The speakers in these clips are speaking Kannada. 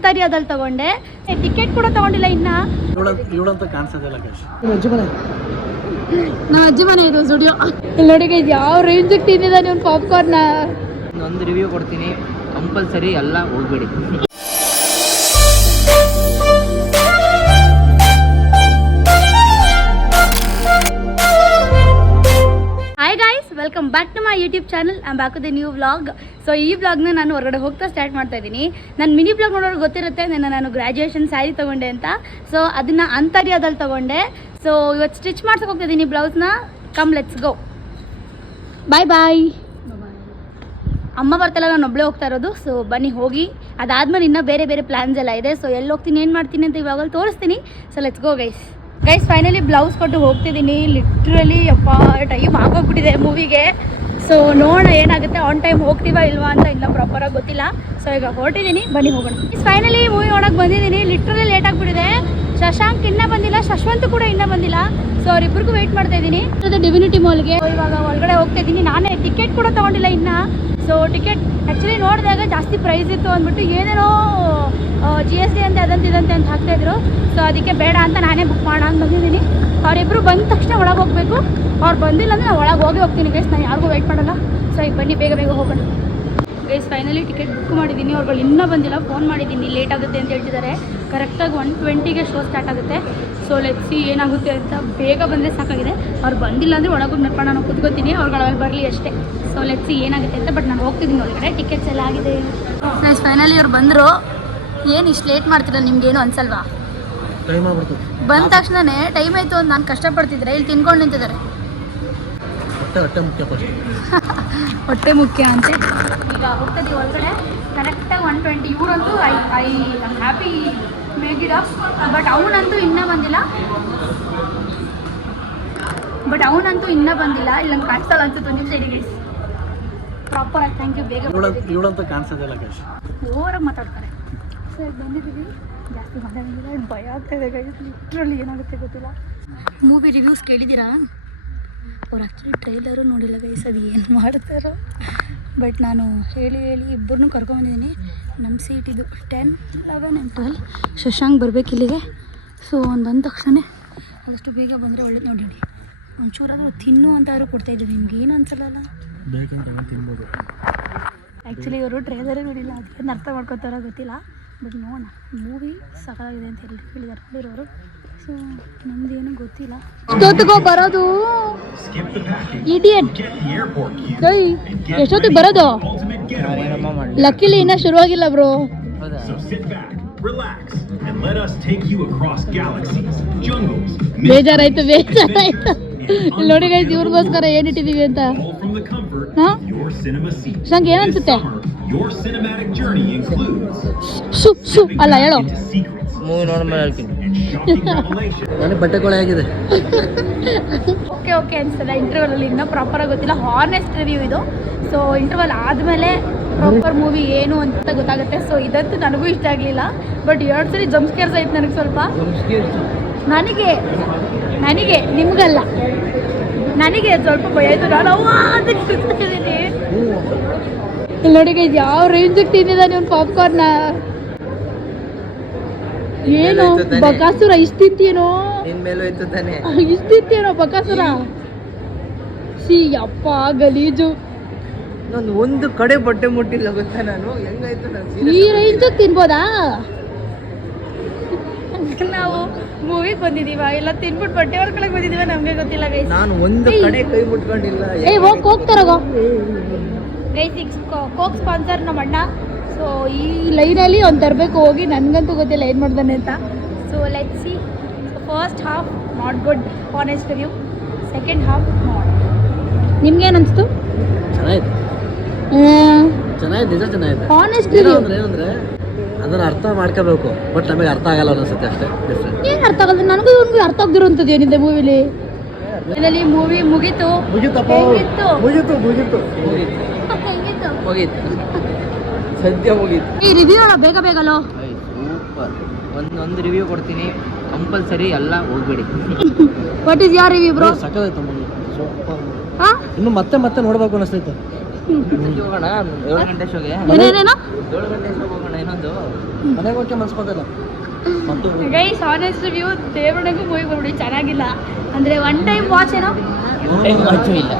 ಅಂತರ್ಯದಲ್ಲಿ ತಗೊಂಡೆ. ಟಿಕೆಟ್ ಕೂಡ ತಗೊಂಡಿಲ್ಲ ಇನ್ನ. ನಮ್ಮ ಅಜ್ಜಿ ಮನೆ ಇದು ಸ್ಟುಡಿಯೋ. ಇಲ್ಲಿ ನೋಡಿ ಯಾವ ರೇಂಜಿಗೆ ತಿಂದಿದ್ದಾನೆ ಒಂದು ಪಾಪ್ಕಾರ್ನ್. ಒಂದು ರಿವ್ಯೂ ಕೊಡ್ತೀನಿ, ಕಂಪಲ್ಸರಿ ಎಲ್ಲ ಹೋಗ್ಬೇಡಿ. Hi guys, welcome back to my YouTube channel. I am back with the new vlog. So ಈ ವ್ಲಾಗ್ನ ನಾನು ಹೊರಗಡೆ ಹೋಗ್ತಾ ಸ್ಟಾರ್ಟ್ ಮಾಡ್ತಾ ಇದ್ದೀನಿ. ನನ್ನ ಮಿನಿ ವ್ಲಾಗ್ ನೋಡೋರು ಗೊತ್ತಿರುತ್ತೆ, ನಾನು ಗ್ರ್ಯಾಜುಯೇಷನ್ ಸ್ಯಾರಿ ತೊಗೊಂಡೆ ಅಂತ. ಸೊ ಅದನ್ನು ಅಂತರ್ಯದಲ್ಲಿ ತೊಗೊಂಡೆ. ಸೊ ಇವತ್ತು ಸ್ಟಿಚ್ ಮಾಡ್ಸಕ್ಕೆ ಹೋಗ್ತಾ ಇದ್ದೀನಿ ಬ್ಲೌಸ್ನ. Come let's go. ಬಾಯ್ ಬಾಯ್. ಅಮ್ಮ ಬರ್ತಲ್ಲ, ನಾನು ಒಬ್ಬಳೇ ಹೋಗ್ತಾ ಇರೋದು. ಸೊ ಬನ್ನಿ ಹೋಗಿ. ಅದಾದ್ಮೇಲೆ ಇನ್ನೂ ಬೇರೆ ಬೇರೆ ಪ್ಲ್ಯಾನ್ಸ್ ಎಲ್ಲ ಇದೆ. ಸೊ ಎಲ್ಲಿ ಹೋಗ್ತೀನಿ, ಏನು ಮಾಡ್ತೀನಿ ಅಂತ ಇವಾಗಲ್ಲಿ ತೋರಿಸ್ತೀನಿ. So let's go guys. Finally blouse ಕೊಟ್ಟು ಹೋಗ್ತಿದ್ದೀನಿ. ಲಿಟ್ರಲಿ ಅಪ್ಪ ಟೈಮ್ ಆಗೋಗ್ಬಿಟ್ಟಿದೆ ಮೂವಿಗೆ. ಸೊ ನೋಡೋಣ ಏನಾಗುತ್ತೆ, ಆನ್ ಟೈಮ್ ಹೋಗ್ತೀವಾ ಇಲ್ವಾ ಅಂತ ಇನ್ನೂ ಪ್ರಾಪರಾಗಿ ಗೊತ್ತಿಲ್ಲ. ಸೊ ಈಗ ಹೊರಟಿದ್ದೀನಿ, ಬನ್ನಿ ಹೋಗೋಣ. ಫೈನಲಿ ಮೂವಿ ನೋಡೋಕೆ ಬಂದಿದ್ದೀನಿ. ಲಿಟ್ರಲಿ ಲೇಟ್ ಆಗಿಬಿಟ್ಟಿದೆ. ಶಶಾಂಕ್ ಇನ್ನೂ ಬಂದಿಲ್ಲ, ಶಶ್ವಂತ್ ಕೂಡ ಇನ್ನೂ ಬಂದಿಲ್ಲ. ಸೊ ಅವರಿಬ್ಬರಿಗೂ ವೆಯ್ಟ್ ಮಾಡ್ತಾ ಇದ್ದೀನಿ ಡಿವಿನಿಟಿ ಮಾಲ್ಗೆ. ಇವಾಗ ಒಳಗಡೆ ಹೋಗ್ತಾ ಇದ್ದೀನಿ. ನಾನೇ ಟಿಕೆಟ್ ಕೂಡ ತೊಗೊಂಡಿಲ್ಲ ಇನ್ನು. ಸೊ ಟಿಕೆಟ್ ಆ್ಯಕ್ಚುಲಿ ನೋಡಿದಾಗ ಜಾಸ್ತಿ ಪ್ರೈಸ್ ಇತ್ತು ಅಂದ್ಬಿಟ್ಟು ಏನೇನೋ GST ಅಂತೆ ಅದಂತೆ ಇದಂತೆ ಅಂತ ಹಾಕ್ತಾಯಿದ್ರು. ಸೊ ಅದಕ್ಕೆ ಬೇಡ ಅಂತ ನಾನೇ ಬುಕ್ ಮಾಡೋಣ ಅಂತ ಬಂದಿದ್ದೀನಿ. ಅವರಿಬ್ಬರು ಬಂದ ತಕ್ಷಣ ಒಳಗೆ ಹೋಗಬೇಕು. ಅವ್ರು ಬಂದಿಲ್ಲ ಅಂದರೆ ನಾನು ಒಳಗೆ ಹೋಗ್ತೀನಿ ಗೈಸ್. ನಾನು ಯಾರಿಗೂ ವೆಯ್ಟ್ ಮಾಡಲ್ಲ. ಸೊ ಈಗ ಬನ್ನಿ ಬೇಗ ಬೇಗ ಹೋಗೋಣ ಗೈಸ್. ಫೈನಲಿ ಟಿಕೆಟ್ ಬುಕ್ ಮಾಡಿದ್ದೀನಿ. ಅವ್ರುಗಳು ಇನ್ನೂ ಬಂದಿಲ್ಲ. ಫೋನ್ ಮಾಡಿದ್ದೀನಿ, ಲೇಟ್ ಆಗುತ್ತೆ ಅಂತ ಹೇಳ್ತಿದ್ದಾರೆ. ಕರೆಕ್ಟಾಗಿ 1:20ಗೆ ಶೋ ಸ್ಟಾರ್ಟ್ ಆಗುತ್ತೆ. ಸೊ ಲೆಟ್ಸಿ ಏನಾಗುತ್ತೆ ಅಂತ. ಬೇಗ ಬಂದರೆ ಸಾಕಾಗಿದೆ. ಅವ್ರು ಬಂದಿಲ್ಲ ಅಂದರೆ ಒಳಗೋಗಿ ನಡ್ಕೊಂಡು ನಾನು ಕೂತ್ಕೋತೀನಿ. ಅವ್ರುಗಳು ಅಲ್ಲಿ ಬರಲಿ ಅಷ್ಟೇ. ಸೊ ಲೆಟ್ಸಿ ಏನಾಗುತ್ತೆ ಅಂತ. ಬಟ್ ನಾನು ಹೋಗ್ತಿದ್ದೀನಿ ಒಳಗಡೆ. ಟಿಕೆಟ್ಸ್ ಎಲ್ಲ ಆಗಿದೆ ಗೈಸ್. ಫೈನಲಿ ಅವ್ರು ಬಂದರು. ಏನು ಇಷ್ಟು ಲೇಟ್ ಮಾಡ್ತೀರಾ, ನಿಮ್ಗೇನು ಅನ್ಸಲ್ವಾ? ಬಂದ ತಕ್ಷಣನೇ ಟೈಮ್ ಆಯಿತು ಅಂತ ನಾನು ಕಷ್ಟಪಡ್ತಿದ್ರೆ ಇಲ್ಲಿ ತಿನ್ಕೊಂಡು ನಿಂತಿದ್ದಾರೆ. ಹೊಟ್ಟೆ ಮುಖ್ಯ ಅಂತ ಈಗ ಹೋಗ್ತದೆ ಒಳಗಡೆ. ಕರೆಕ್ಟಾಗಿ 1:20. ಇವರಂತೂ I happy made it up. But ಅವನಂತೂ ಇನ್ನೂ ಬಂದಿಲ್ಲ. ಇಲ್ಲ ನಂಗೆ ಕಾಣಿಸಲ್ಲ ಅನ್ಸುತ್ತೆ. ಒಂದು ನಿಮಿಷ ಇಡಿ ಗೈಸ್. ಪ್ರಾಪರಾಗಿ ಥ್ಯಾಂಕ್ ಯು. ಬೇಗ ಓವರಾಗಿ ಮಾತಾಡ್ತಾರೆ. ಸೊ ಬಂದಿದ್ದೀವಿ. ಜಾಸ್ತಿ ಮಾತಾಡಿಲ್ಲ, ಭಯ ಆಗ್ತಾಯಿದೆ ಗೈಸ್. ಲಿಟ್ರಲಿ ಏನಾಗುತ್ತೆ ಗೊತ್ತಿಲ್ಲ. ಮೂವಿ ರಿವ್ಯೂಸ್ ಕೇಳಿದ್ದೀರಾ? ಅವ್ರು ಆ್ಯಕ್ಚುಲಿ ಟ್ರೈಲರು ನೋಡಿಲ್ಲ ಗೈಸ್, ಅದು ಏನು ಮಾಡ್ತಾರೋ. ಬಟ್ ನಾನು ಹೇಳಿ ಇಬ್ಬರನ್ನೂ ಕರ್ಕೊಂಬಂದಿದ್ದೀನಿ. ನಮ್ಮ ಸೀಟ್ ಇದು 10, 11 ಆ್ಯಂಡ್ 12. ಶಶಾಂಕ್ ಬರಬೇಕು ಇಲ್ಲಿಗೆ. ಸೊ ಒಂದು ಬಂದ ತಕ್ಷಣ ಆದಷ್ಟು ಬೇಗ ಬಂದರೆ ಒಳ್ಳೇದು. ನೋಡಿ ಒಂಚೂರಾದರೂ ತಿನ್ನು ಅಂತಾದರೂ ಕೊಡ್ತಾಯಿದ್ದೀವಿ. ನಿಮ್ಗೆ ಏನು ಅನ್ಸಲ್ಲ? ತಿನ್ಬೋದು. ಆ್ಯಕ್ಚುಲಿ ಇವರು ಟ್ರೈಲರೇ ನೋಡಿಲ್ಲ, ಅದಕ್ಕೆ ಅರ್ಥ ಮಾಡ್ಕೊತಾರೋ ಗೊತ್ತಿಲ್ಲ. ಬಟ್ ನೋಡೋಣ. ಮೂವಿ ಸಕಾಲಾಗಿದೆ ಅಂತ ಹೇಳಿದ್ದಾರೆ ನೋಡಿರೋರು. ಸೊ ನಮ್ದೇನು ಗೊತ್ತಿಲ್ಲ. ಎಷ್ಟೊತ್ತಿಗೋ ಬರೋದು ಇಡಿಯಟ್. ಎಷ್ಟೊತ್ತಿಗೆ ಬರೋದು? ಲಕ್ಕಿಲಿ ಇನ್ನೂ ಶುರುವಾಗಿಲ್ಲ ಬ್ರೋ. ಬೇಜಾರಾಯ್ತು. ನೋಡಿ ಗೈಸ್, ಇವ್ರಿಗೋಸ್ಕರ ಏನಿಟ್ಟಿದ್ದೀವಿ ಅಂತ. ಹಾಂ ಶಂಕ್ ಏನನ್ಸುತ್ತೆ? ಅಲ್ಲ ಹೇಳೋ. ಮೂವಿ ನೋಡ್ಮೇಲೆ ಹೇಳ್ತೀನಿ. ಬಟ್ಟೆಗಳು ಆಗಿದೆ. ಓಕೆ ಅನ್ಸಲ್ಲ. ಇಂಟರ್ವಲಲ್ಲಿ ಇನ್ನೂ ಪ್ರಾಪರಾಗಿ ಗೊತ್ತಿಲ್ಲ. ಹಾನೆಸ್ಟ್ ರಿವ್ಯೂ ಇದು. ಸೊ ಇಂಟರ್ವಲ್ ಆದಮೇಲೆ ಪ್ರಾಪರ್ ಮೂವಿ ಏನು ಅಂತ ಗೊತ್ತಾಗುತ್ತೆ. ಸೊ ಇದಂತೂ ನನಗೂ ಇಷ್ಟ ಆಗಲಿಲ್ಲ. ಬಟ್ 2 ಸರಿ ಜಂಪ್ ಸ್ಕೇರ್ಸ್ ಆಯ್ತು ನನಗೆ ಸ್ವಲ್ಪ. ನನಗೆ ನಿಮಗಲ್ಲ, ನನಗೆ ಸ್ವಲ್ಪ ಭಯ ಆಯಿತು. ನಾನು ಇದ್ದೀನಿ. ಇಲ್ಲಿ ನೋಡಿ ಯಾವ ರೇಂಜಿಗೆ ತಿಂದಿದ್ದಾನೆ ಒಂದು ಪಾಪ್ಕಾರ್ನ. ಏನು ಬಕಾಸುರ, ಇಷ್ಟು ತಿಂತೀನೋ? ಇಷ್ಟು ತಿಂತೀನೋ ಬಕಾಸುರ? ಅಪ್ಪ ಗಲೀಜು. ನಾನು ಒಂದು ಕಡೆ ಬಟ್ಟೆ ಮುಟ್ಟಿಲ್ಲ ಗೊತ್ತಾ ನಾನು. ಹೆಂಗಾಯ್ತು? ಈ ರೇಂಜಿಗೆ ತಿನ್ಬೋದಾ? ನಾವು ಮೂವಿಗೆ ಬಂದಿದೀವ ಇಲ್ಲ ತಿನ್ಬಿಟ್ಟು ಬಟ್ಟೆ ಹೊರ್ಕೊಳಕ್ ಬಂದಿದೀವ ನಮ್ಗೆ ಗೊತ್ತಿಲ್ಲ ಗೈಸ್. ನಾನು ಒಂದು ಕಡೆ ಕೈ ಮುಟ್ಕೊಂಡಿಲ್ಲ. ಹೋಗ್ತಾರೋ ಗೈಸ್. ಕೋಕ್ ಸ್ಪಾನ್ಸರ್ ನಮ್ಮ ಅಣ್ಣ. ಸೊ ಈ ಲೈನಲ್ಲಿ ಅವ್ನು ತರಬೇಕು ಹೋಗಿ. ನನಗಂತೂ ಗೊತ್ತಿಲ್ಲ ಏನು ಮಾಡ್ತಾನೆ ಅಂತ. So let's see. First half not good, honest review. Second half not. ನಿಮ್ಗೇನು ಅನಿಸ್ತು? ಚೆನ್ನಾಗಿದೆ. ಆನೆಸ್ಟ್ ರಿವ್ಯೂ ಏನಂದ್ರೆ ಅದನ್ನ ಅರ್ಥ ಮಾಡ್ಕೋಬೇಕು. ಬಟ್ ನಮಗೆ ಅರ್ಥ ಆಗಲ್ಲ ಅನ್ಸುತ್ತೆ ಅಷ್ಟೇ. ಏನು ಅರ್ಥ ಆಗಲ್ಲ? ನನಗೂ ಇವ್ನಿಗೆ ಅರ್ಥ ಆಗದಿರೋಂಥದ್ದು ಏನಿದೆ ಮೂವಿಲಿ? ಇದರಲ್ಲಿ ಮೂವಿ ಮುಗೀತು. ಸದ್ಯ ಮುಗೀತು. ಈ ರಿವ್ಯೂ ಬೇಗ ಬೇಗಲೋ. ಸೂಪರ್. ಒಂದು ರಿವ್ಯೂ ಕೊಡ್ತೀನಿ, ಕಂಪಲ್ಸರಿ ಎಲ್ಲ ಹೋಗ್ಬೇಡಿ. What is your review bro? ಸಕ್ಕತ್ತಾಯ್ತು ಮೂವಿ. ಇನ್ನು ಮತ್ತೆ ನೋಡ್ಬೇಕು ಅನಿಸ್ತೈತೆ. ಸಂಜೆ ಹೋಗೋಣ 7 ಗಂಟೆ ಶೋಗೆ. ಏನೇನೇನೋ 7 ಗಂಟೆ ಶೋಗೆ ಹೋಗೋಣ ಇನ್ನೊಂದು. ಮನೆಗೆ ಹೋಗಕ್ಕೆ ಮನ್ಸ್ಕೊತಿಲ್ಲ ಮತ್ತು ಗೈಸ್ ಆನೆಸ್ಟ್ ರಿವ್ಯೂ ದೇವರಣೆಗೂ ಮೂವಿ ಬರ್ಬಿಡಿ ಚೆನ್ನಾಗಿಲ್ಲ ಅಂದರೆ ಒನ್ ಟೈಮ್ ವಾಚ್ ಏನೋ ಖರ್ಚು ಇಲ್ಲ.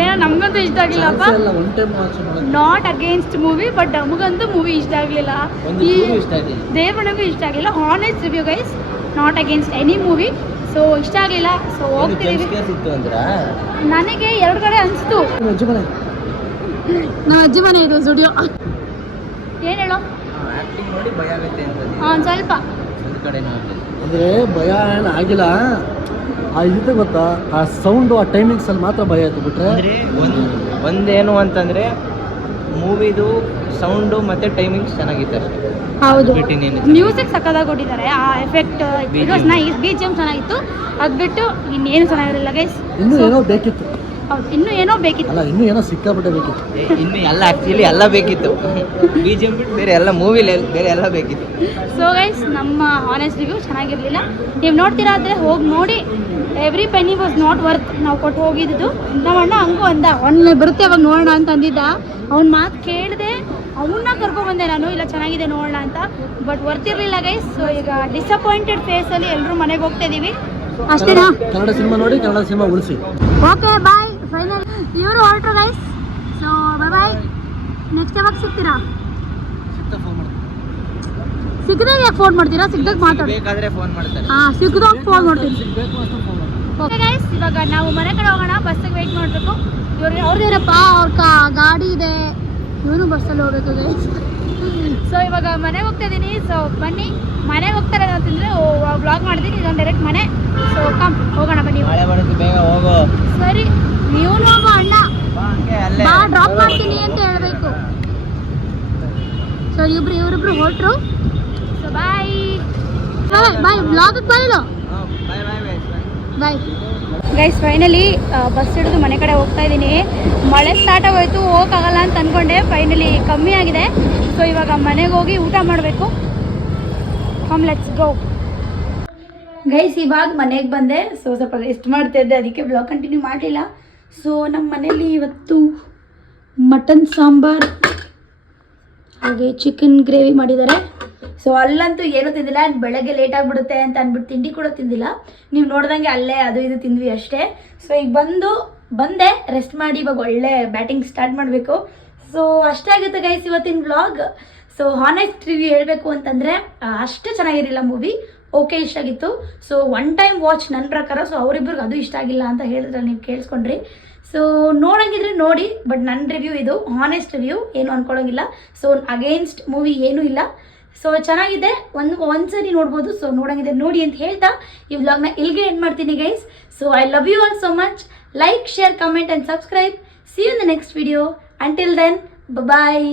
ಏನೋ ನಮಗಂತೂ ಇಷ್ಟ ಆಗಿಲ್ಲಪ್ಪ. ಎಲ್ಲ ಒನ್ ಟೈಮ್ ವಾಚ್ ಮಾಡೋದು. ನಾಟ್ ಅಗೇನ್ಸ್ಟ್ ಮೂವಿ ಬಟ್ ನಮಗಂತೂ ಮೂವಿ ಇಷ್ಟ ಆಗಲಿಲ್ಲ. ಒಂದು ಈ ಚೂರು ಇಷ್ಟ ಆಗಿಲ್ಲ. ದೇವರಣೆಗೂ ಇಷ್ಟ ಆಗಲಿಲ್ಲ. Honest review guys, not against any movie. So ಇಷ್ಟ ಆಗಲಿಲ್ಲ. ಸೊ ಹೋಗ್ತಿದ್ದೀವಿ. ಸಿಕ್ತು ಅಂದ್ರ ನನಗೆ ಎರಡು ಕಡೆ ಅನಿಸ್ತು. ನಿಮ್ಮ ಅಜ್ಜಿ ಮನೆ ನಮ್ಮ ಅಜ್ಜಿ ಮನೆ ಇದು ಸ್ಟುಡಿಯೋ. ಏನು ಹೇಳೋ ಆಕ್ಟಿಂಗ್ ನೋಡಿ ಭಯ ಆಗುತ್ತೆ ಅಂತ ಒಂದು ಸ್ವಲ್ಪ ಒಂದು ಕಡೆ ಅಂದರೆ ಭಯ ಏನು ಆಗಿಲ್ಲ. ಆ ಇದು ಗೊತ್ತಾ, ಆ ಸೌಂಡು ಆ ಟೈಮಿಂಗ್ಸಲ್ಲಿ ಮಾತ್ರ ಭಯ ಆಯ್ತು. ಬಿಟ್ರೆ ಅಂದ್ರೆ ಒಂದೇನು ಅಂತಂದ್ರೆ ಮೂವಿದು ಸೌಂಡು ಮತ್ತೆ ಟೈಮಿಂಗ್ಸ್ ಚೆನ್ನಾಗಿತ್ತು ಅಷ್ಟೇ. ಹೌದು, ಬಿಟ್ಟಿನೇನು ಮ್ಯೂಸಿಕ್ ಸಕ್ಕದಾಗಿ ಕೊಟ್ಟಿದ್ದಾರೆ. ಆ effect it was nice. BGM ಚೆನ್ನಾಗಿತ್ತು. ಅದು ಬಿಟ್ಟು ಇನ್ನೇನು ಚೆನ್ನಾಗಿರಲಿಲ್ಲ ಗೈಸ್. ಇನ್ನೂ ಏನೋ ಬೇಕಿತ್ತು. ಹೌದು, ಇನ್ನೂ ಏನೋ ಬೇಕಿತ್ತು. ಅಲ್ಲ, ಇನ್ನೂ ಏನೋ ಸಿಕ್ಕಾಪಟ್ಟೆ ಬೇಕಿತ್ತು. ಇನ್ನು ಎಲ್ಲ ಆಕ್ಚುಲಿ ಎಲ್ಲ ಬೇಕಿತ್ತು. BGM ಬಿಟ್ಟು ಬೇರೆ ಎಲ್ಲ ಮೂವಿಲಿ ಬೇರೆ ಎಲ್ಲ ಬೇಕಿತ್ತು. ಸೊ ಗೈಸ್, ನಮ್ಮ ಆನೆಸ್ಟ್ ರಿವ್ಯೂ ಚೆನ್ನಾಗಿರಲಿಲ್ಲ. ನೀವು ನೋಡ್ತೀರಾ ಆದರೆ ಹೋಗಿ ನೋಡಿ. Every ಪೆನಿ was not worth. ನಾವು ಕೊಟ್ಟು ಹೋಗಿದ್ದು ನಮ್ಮ ಅಣ್ಣ ಹಂಗೂ ಅಂದ, ಒಳ್ಳೆ ಬರುತ್ತೆ ಅವಾಗ ನೋಡೋಣ ಅಂತ ಅಂದಿದ್ದ. ಅವ್ನ ಮಾತು ಕೇಳಿದೆ, ಅವನ್ನ ಕರ್ಕೊಂಡ್ಬಂದೆ ನಾನು, ಇಲ್ಲ ಚೆನ್ನಾಗಿದೆ ನೋಡೋಣ ಅಂತ. ಬಟ್ ವರ್ತಿರಲಿಲ್ಲ ಗೈಸ್. ಸೊ ಈಗ ಡಿಸಪಾಯಿಂಟೆಡ್ ಫೇಸಲ್ಲಿ ಎಲ್ಲರೂ ಮನೆಗೆ ಹೋಗ್ತಾ ಇದ್ದೀವಿ. ಅಷ್ಟೇನಾ? ಕನ್ನಡ ಸಿನಿಮಾ ನೋಡಿ, ಕನ್ನಡ ಸಿನಿಮಾ ಉಳಿಸಿ. Okay bye. ಫೈನಲ್ ಇವರು ಹೊರಟ್ರು ಗೈಸ್. So bye. ನೆಕ್ಸ್ಟ್ ಯಾವಾಗ ಸಿಗ್ತೀರಾ? ಸಿಕ್ಕಿದಾಗ ಯಾಕೆ ಫೋನ್ ಮಾಡ್ತೀರಾ? ಸಿಕ್ಕಿದಾಗ ಮಾತಾಡಿ. ಬೇಕಾದ್ರೆ ಫೋನ್ ಮಾಡ್ತಾರೆ. ಹಾಂ, ಸಿಕ್ಕಿದಾಗ ಫೋನ್ ಮಾಡ್ತೀನಿ. ಓಕೆ ಗೈಸ್, ಇವಾಗ ನಾವು ಮನೆ ಕಡೆ ಹೋಗೋಣ. ಬಸ್ಸಿಗೆ ವೆಯ್ಟ್ ಮಾಡಬೇಕು. ಅವ್ರದ್ದೇನಪ್ಪ, ಅವ್ರ ಗಾಡಿ ಇದೆ, ಇವನು ಬಸ್ಸಲ್ಲಿ ಹೋಗ್ಬೇಕು ಗೈಸ್. ಸೊ ಇವಾಗ ಮನೆಗೆ ಹೋಗ್ತಾ ಇದ್ದೀನಿ. ಸೊ ಬನ್ನಿ, ಮನೆಗೆ ಹೋಗ್ತಾರೆ ಅಂತಂದರೆ ವ್ಲಾಗ್ ಮಾಡ್ತೀನಿ. ಇದೊಂದು ಡೈರೆಕ್ಟ್ ಮನೆ. ಸೊ ಕಮ್ ಹೋಗೋಣ ಬನ್ನಿ. ಮಳೆ ಬರುತ್ತೆ, ಬೇಗ ಹೋಗೋ. ಸರಿ, ನೀವು ಹೋಗೋ ಅಣ್ಣ, ಬಾ, ಹಂಗೆ ಅಲ್ಲೇ ಬಾ ಡ್ರಾಪ್ ಮಾಡ್ತೀನಿ ಅಂತ ಹೇಳಬೇಕು. ಸೊ ಇವರಿಬ್ರು ಹೊರಟ್ರು. ಸೊ ಬಾಯ್ ಬಾಯ್. ಬ್ಲಾಗ್ ಬಾಯ್ ಬಾಯ್ ಬಾಯ್ ಗೈಸ್. ಫೈನಲಿ ಬಸ್ ಹಿಡಿದು ಮನೆ ಕಡೆ ಹೋಗ್ತಾ ಇದ್ದೀನಿ. ಮಳೆ ಸ್ಟಾರ್ಟ್ ಆಗೋಯ್ತು, ಹೋಗೋಕ್ಕಾಗಲ್ಲ ಅಂತ ಅಂದ್ಕೊಂಡೆ. ಫೈನಲಿ ಕಮ್ಮಿ ಆಗಿದೆ. ಸೊ ಇವಾಗ ಮನೆಗೆ ಹೋಗಿ ಊಟ ಮಾಡಬೇಕು. Come let's go guys. ಇವಾಗ ಮನೆಗೆ ಬಂದೆ. ಸೊ ಸ್ವಲ್ಪ ರೆಸ್ಟ್ ಮಾಡ್ತಾ ಇದ್ದೆ, ಅದಕ್ಕೆ ಬ್ಲಾಗ್ ಕಂಟಿನ್ಯೂ ಮಾಡಲಿಲ್ಲ. ಸೊ ನಮ್ಮ ಮನೇಲಿ ಇವತ್ತು ಮಟನ್ ಸಾಂಬಾರ್ ಹಾಗೆ ಚಿಕನ್ ಗ್ರೇವಿ ಮಾಡಿದ್ದಾರೆ. ಸೊ ಅಲ್ಲಂತೂ ಏನೂ ತಿಂದಿಲ್ಲ. ಬೆಳಗ್ಗೆ ಲೇಟ್ ಆಗಿಬಿಡುತ್ತೆ ಅಂತ ಅಂದ್ಬಿಟ್ಟು ತಿಂಡಿ ಕೂಡ ತಿಂದಿಲ್ಲ. ನೀವು ನೋಡ್ದಂಗೆ ಅಲ್ಲೇ ಅದು ಇದು ತಿಂದ್ವಿ ಅಷ್ಟೇ. ಸೊ ಈಗ ಬಂದೆ ರೆಸ್ಟ್ ಮಾಡಿ ಇವಾಗ ಒಳ್ಳೆ ಬ್ಯಾಟಿಂಗ್ ಸ್ಟಾರ್ಟ್ ಮಾಡಬೇಕು. ಸೊ ಅಷ್ಟೇ ಆಗುತ್ತೆ ಗೈಸ್ ಇವತ್ತಿನ ವ್ಲಾಗ್. ಸೊ ಹಾನೆಸ್ಟ್ ರಿವ್ಯೂ ಹೇಳಬೇಕು ಅಂತಂದರೆ ಅಷ್ಟು ಚೆನ್ನಾಗಿರಲಿಲ್ಲ ಮೂವಿ. ಓಕೆ, ಇಷ್ಟ ಆಗಿತ್ತು. ಸೊ ಒನ್ ಟೈಮ್ ವಾಚ್ ನನ್ನ ಪ್ರಕಾರ. ಸೊ ಅವರಿಬ್ಬರಿಗೆ ಅದು ಇಷ್ಟ ಆಗಿಲ್ಲ ಅಂತ ಹೇಳಿದ್ರೆ ನೀವು ಕೇಳಿಸ್ಕೊಂಡ್ರಿ. ಸೊ ನೋಡೋಂಗಿದ್ರೆ ನೋಡಿ, ಬಟ್ ನನ್ನ ರಿವ್ಯೂ ಇದು ಹಾನೆಸ್ಟ್ ರಿವ್ಯೂ, ಏನು ಅಂದ್ಕೊಳ್ಳೋಂಗಿಲ್ಲ. ಸೊ ಅಗೇನ್ಸ್ಟ್ ಮೂವಿ ಏನೂ ಇಲ್ಲ. ಸೊ ಚೆನ್ನಾಗಿದೆ, ಒಂದ್ಸರಿ ನೋಡ್ಬೋದು. ಸೊ ನೋಡೋಂಗಿದೆ ನೋಡಿ ಅಂತ ಹೇಳ್ತಾ ಈ ವ್ಲಾಗ್ನ ಇಲ್ಲಿಗೆ ಎಂಡ್ ಮಾಡ್ತೀನಿ guys. So I love you all so much. Like, share, comment and subscribe. See you in the next video. Until then, bye.